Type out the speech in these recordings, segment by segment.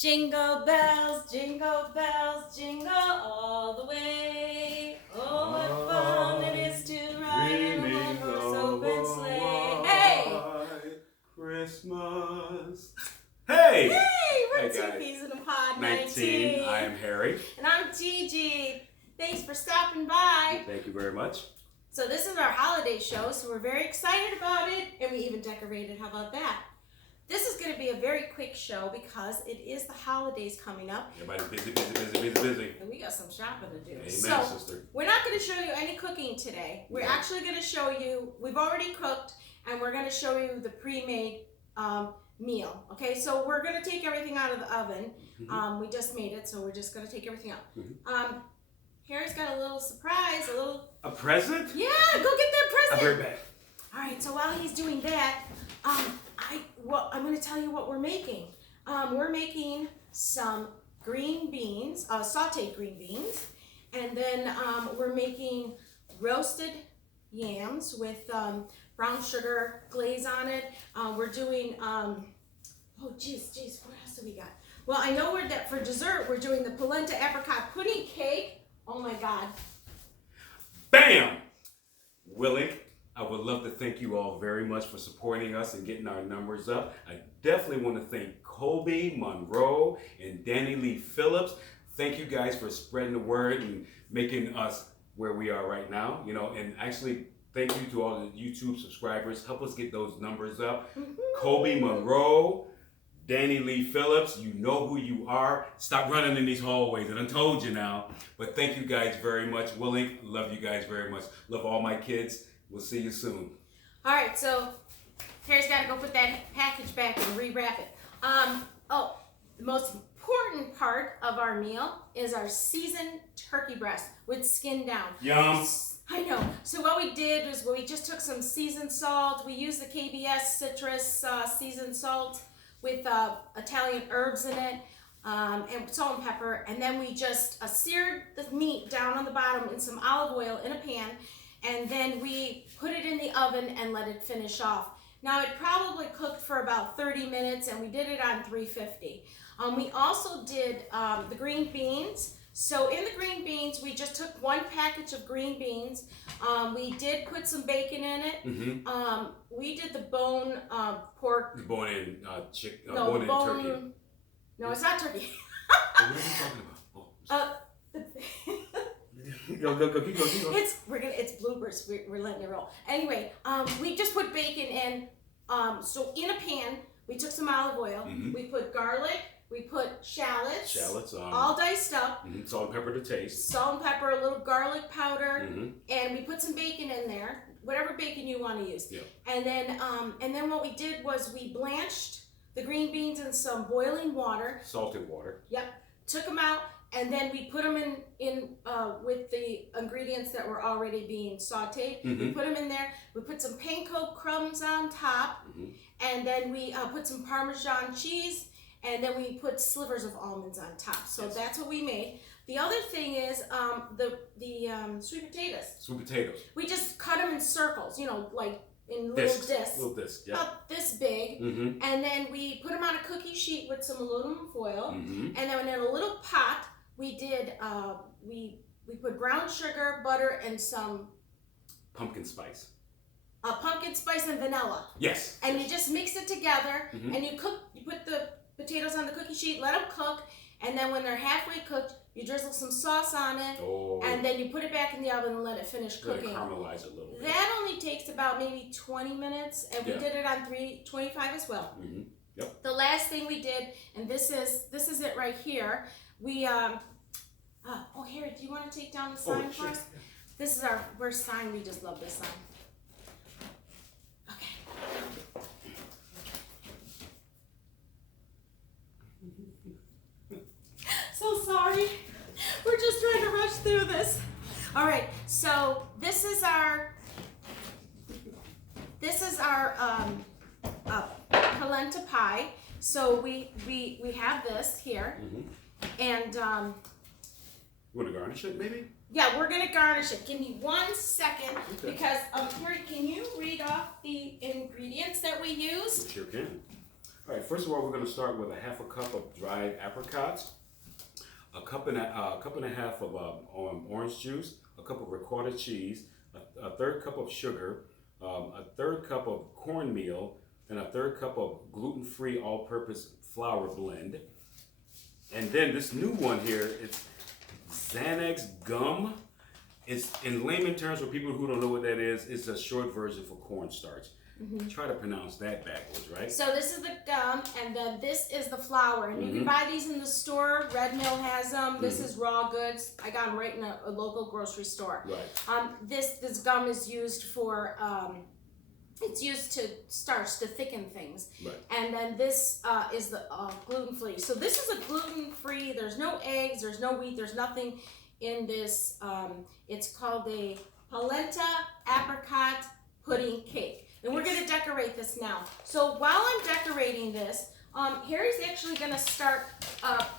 Jingle bells, jingle all the way. Oh, what fun it is to ride in a one-horse open sleigh. Hey! Christmas. Hey! Hey! We're Hey, guys. Twopeasinapod19. I am Harry. And I'm Gigi. Thanks for stopping by. Thank you very much. So this is our holiday show, so we're very excited about it, and we even decorated. How about that? This is going to be a very quick show because it is the holidays coming up. Everybody's busy. And we got some shopping to do. Amen, so, sister. we're not going to show you any cooking today. We're actually going to show you, we've already cooked, and we're going to show you the pre-made meal. Okay, so we're going to take everything out of the oven. We just made it, so we're just going to take everything out. Harry's got a little surprise, A present? Yeah, go get that present. I'll be right back. All right, so while he's doing that, I'm going to tell you what we're making. We're making some green beans, sauteed green beans, and then we're making roasted yams with brown sugar glaze on it. We're doing, what else do we got? Well, I know that for dessert, we're doing the polenta apricot pudding cake. Oh my God. Bam! Willing, I would love to thank you all very much for supporting us and getting our numbers up. I definitely want to thank Colby, Monroe, and Danny Lee Phillips. Thank you guys for spreading the word and making us where we are right now. You know, and actually thank you to all the YouTube subscribers. Help us get those numbers up. Colby, Monroe, Danny Lee Phillips, you know who you are. Stop running in these hallways. I done told you now. But thank you guys very much. Willing, love you guys very much. Love all my kids. We'll see you soon. All right, so Harry's got to go put that package back and rewrap it. The most important part of our meal is our seasoned turkey breast with skin down. Yum. I know. So what we did was we just took some seasoned salt. We used the KBS citrus seasoned salt with Italian herbs in it, and salt and pepper. And then we just seared the meat down on the bottom in some olive oil in a pan. And then we put it in the oven and let it finish off. Now it probably cooked for about 30 minutes and we did it on 350. We also did the green beans. So in the green beans, we just took one package of green beans. We did put some bacon in it. We did the bone pork. The bone-in chicken. No, bone-in turkey. No, it's not turkey. What are you talking about? Go, keep going. It's bloopers. We're letting it roll. Anyway, we just put bacon in. So in a pan, we took some olive oil. We put garlic. We put shallots. All diced up. Salt and pepper to taste. Salt and pepper, a little garlic powder, and we put some bacon in there. Whatever bacon you want to use. Yeah. And then what we did was we blanched the green beans in some boiling water. Salted water. Yep. Took them out. And then we put them in with the ingredients that were already being sauteed. We put them in there. We put some panko crumbs on top. And then we put some Parmesan cheese. And then we put slivers of almonds on top. So that's what we made. The other thing is the sweet potatoes. Sweet potatoes. We just cut them in circles, like in little discs. Little discs, yeah. About this big. And then we put them on a cookie sheet with some aluminum foil. And then in a little pot, we did, we put brown sugar, butter, and some pumpkin spice. Pumpkin spice and vanilla. Yes. And you just mix it together, and you put the potatoes on the cookie sheet, let them cook, and then when they're halfway cooked, you drizzle some sauce on it, and then you put it back in the oven and let it finish cooking. Let it caramelize a little bit. That only takes about maybe 20 minutes, and we did it on 325 as well. Yep. The last thing we did, and this is it right here, we Harry, do you want to take down the sign for us? This is our worst sign. We just love this sign. Okay. So sorry. We're just trying to rush through this. All right. So this is our polenta pie. So we have this here, and you want to garnish it, maybe? Yeah, we're gonna garnish it. Give me 1 second, because Harry, can you read off the ingredients that we use? Sure can. All right, first of all, we're going to start with a half a cup of dried apricots, a cup and a half of orange juice, a cup of ricotta cheese, a third cup of sugar, a third cup of cornmeal, and a third cup of gluten-free all-purpose flour blend. And then this new one here, it's Xanax gum. It's in layman terms for people who don't know what that is. It's a short version for cornstarch. Try to pronounce that backwards, right? So this is the gum, and then this is the flour. And you can buy these in the store. Red Mill has them. This is raw goods. I got them right in a local grocery store. Right. This gum is used for it's used to starch, to thicken things. Right. And then this is the gluten-free. So this is a gluten-free. There's no eggs. There's no wheat. There's nothing in this. It's called a polenta apricot pudding cake. And we're going to decorate this now. So while I'm decorating this, Harry's actually going to start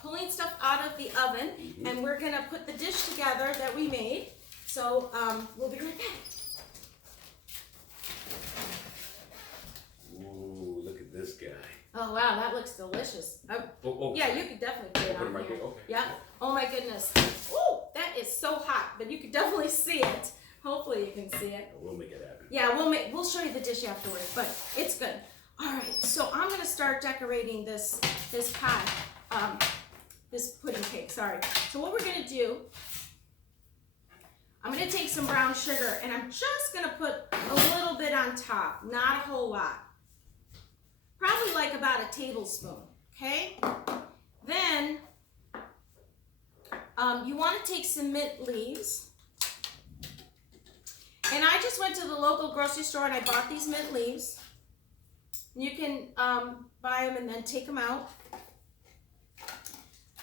pulling stuff out of the oven, and we're going to put the dish together that we made. So we'll be right back. Ooh, look at this guy. Oh wow, that looks delicious. Yeah, you could definitely put it on right here. there. Okay. Yeah. Oh my goodness. Ooh, that is so hot, but you could definitely see it. Hopefully you can see it. We'll make it happen. Yeah, we'll show you the dish afterwards, but it's good. All right, so I'm gonna start decorating this pie, this pudding cake. Sorry. So what we're gonna do, I'm gonna take some brown sugar, and I'm just gonna put a little bit on top, not a whole lot. Probably like about a tablespoon. Okay. Then you want to take some mint leaves. And I just went to the local grocery store and I bought these mint leaves. You can buy them and then take them out.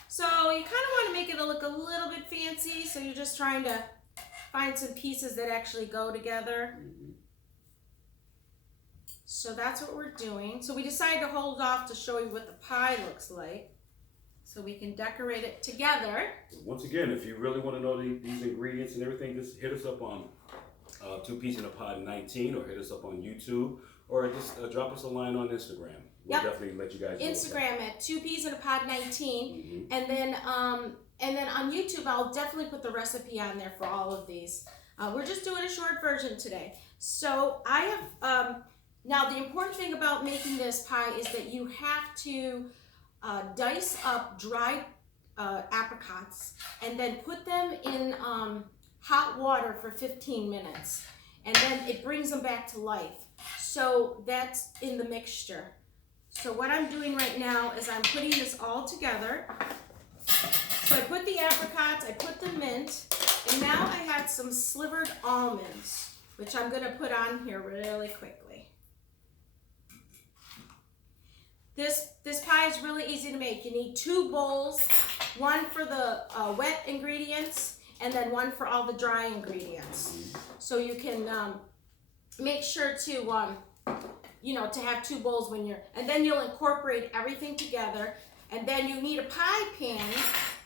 So you kind of want to make it look a little bit fancy. So you're just trying to find some pieces that actually go together. So that's what we're doing. So we decided to hold off to show you what the pie looks like, so we can decorate it together. Once again, if you really want to know these ingredients and everything, just hit us up on Twopeasinapod19, or hit us up on YouTube, or just drop us a line on Instagram. We'll definitely let you guys know. Instagram at Twopeasinapod19, and then on YouTube I'll definitely put the recipe on there for all of these. We're just doing a short version today. So I have now the important thing about making this pie is that you have to dice up dried apricots and then put them in hot water for 15 minutes, and then it brings them back to life. So that's in the mixture. So what I'm doing right now is I'm putting this all together. So I put the apricots, I put the mint, and now I have some slivered almonds, which I'm going to put on here really quickly. This pie is really easy to make. You need 2 bowls, one for the wet ingredients, and then one for all the dry ingredients. So you can make sure to to have 2 bowls when and then you'll incorporate everything together. And then you need a pie pan,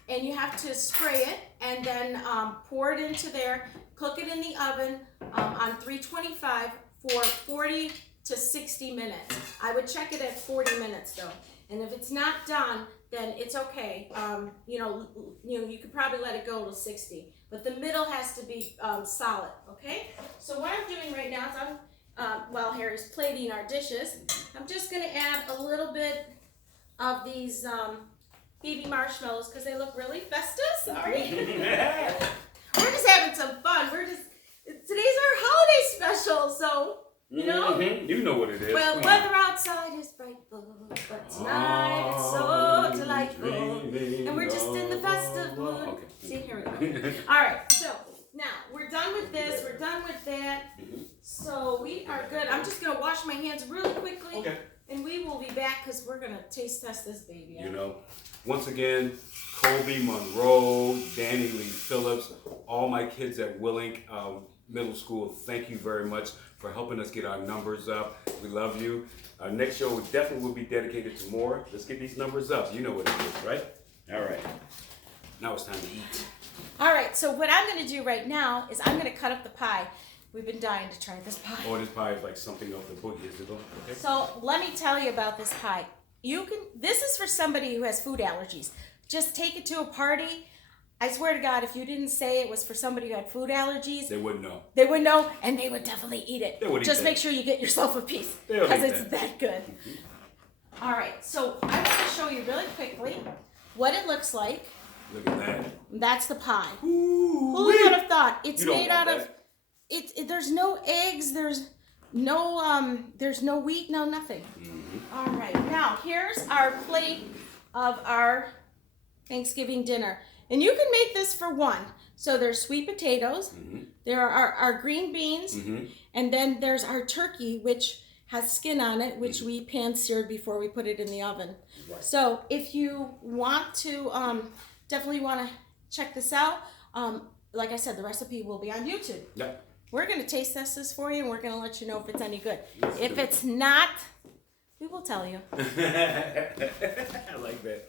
and you have to spray it, and then pour it into there. Cook it in the oven on 325 for 40 to 60 minutes. I would check it at 40 minutes though. And if it's not done, then it's okay. You could probably let it go to 60, but the middle has to be solid. Okay. So what I'm doing right now is while Harry's plating our dishes, I'm just going to add a little bit of these baby marshmallows because they look really festive. Sorry. We're just having some fun. Today's our holiday special, so. You know? You know what it is. Well, weather outside is frightful, but tonight it's so delightful. And we're just in the festive mood. Okay. See, here we go. All right, so now we're done with this. We're done with that. So we are good. I'm just going to wash my hands really quickly. Okay. And we will be back because we're going to taste test this baby out. Once again, Colby Monroe, Danny Lee Phillips, all my kids at Willink Middle School, thank you very much for helping us get our numbers up. We love you. Our next show definitely will be dedicated to more. Let's get these numbers up. You know what it is, right? All right. Now it's time to eat. All right, so what I'm going to do right now is I'm going to cut up the pie. We've been dying to try this pie. Oh, this pie is like something of the boogie, is it? Okay. So let me tell you about this pie. this is for somebody who has food allergies. Just take it to a party. I swear to God, if you didn't say it was for somebody who had food allergies, They wouldn't know. they would know, and they would definitely eat it. They would eat Just that. make sure you get yourself a piece, They would because eat it's that. that good. All right, so I want to show you really quickly what it looks like. Look at that. That's the pie. Ooh, Who would have thought? It's You don't made want out of. that. There's no eggs. There's no wheat. No nothing. Mm-hmm. All right, now here's our plate of our Thanksgiving dinner, and you can make this for one. So there's sweet potatoes. Mm-hmm. There are our green beans, Mm-hmm. and then there's our turkey, which has skin on it, which we pan-seared before we put it in the oven. Right. So if you want to, definitely want to check this out. Like I said, the recipe will be on YouTube. Yep. We're going to taste test this for you, and we're going to let you know if it's any good. Let's If do it. it's not, we will tell you. I like that.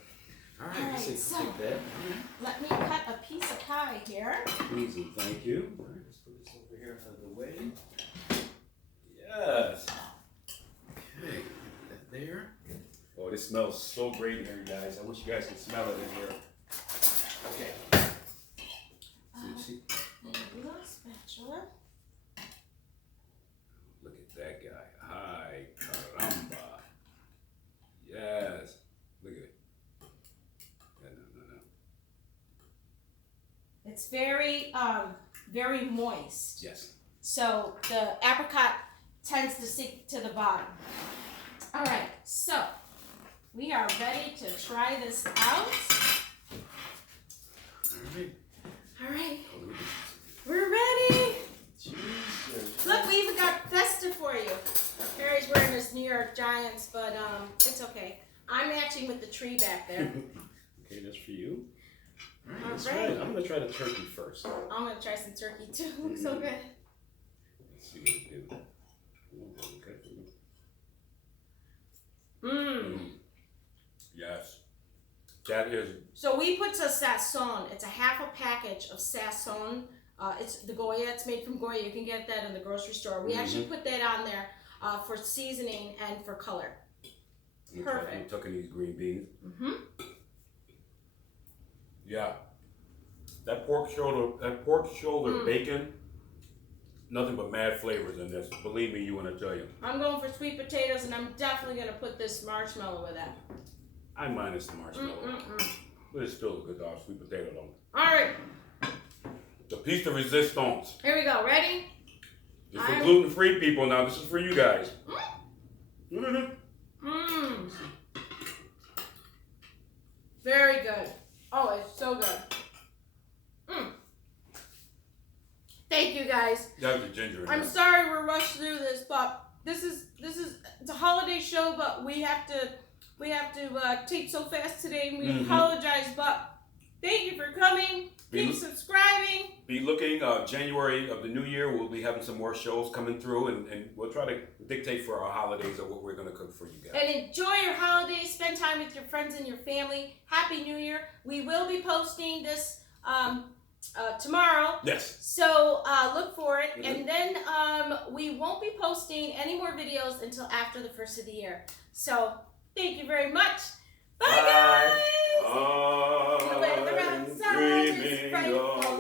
All right, let's Alright, take that. Let me cut a piece of pie here. Easy, thank you. All right, let's put this over here out of the way. Yes. Okay, put that there. Oh, this smells so great in here, guys. I wish you guys could smell it in here. Okay. See? A little spatula. Look at that guy. Hi, caramba. Yes. Look at it. No. It's very moist. Yes. So the apricot tends to sink to the bottom. All right, so we are ready to try this out. All right. All right, Oh, look at this. we're ready. Jesus. Look, we even got festive for you. Harry's wearing his New York Giants, but it's okay. I'm matching with the tree back there. Okay, that's for you. All right, let's All try right. it. I'm gonna try the turkey first. I'm gonna try some turkey too. Looks so good. Let's see what it do. Okay. Mmm. Yes. That is. So we put some sazon. It's a half a package of sazon. It's the Goya. It's made from Goya. You can get that in the grocery store. We actually put that on there for seasoning and for color. Perfect. I'm tucking these green beans. Mm-hmm. Yeah. That pork shoulder bacon, nothing but mad flavors in this. Believe me, you want to tell you. I'm going for sweet potatoes, and I'm definitely going to put this marshmallow with that. I minus the marshmallow. But it's still a good sweet potato though. All right. The piece de resistance. Here we go. Ready? It's for gluten-free people now. This is for you guys. Mmm. Very good. Oh, it's so good. Thank you guys. That was the ginger in I'm there. sorry we're rushed through this, but this is it's a holiday show, but we have to tape so fast today, and we apologize. But thank you for coming. Keep subscribing. Be looking, January of the new year, we'll be having some more shows coming through, and we'll try to dictate for our holidays of what we're going to cook for you guys. And enjoy your holidays. Spend time with your friends and your family. Happy New Year. We will be posting this tomorrow. Yes. So look for it. And then we won't be posting any more videos until after the first of the year. So thank you very much. Bye, guys. The weather outside is frightful.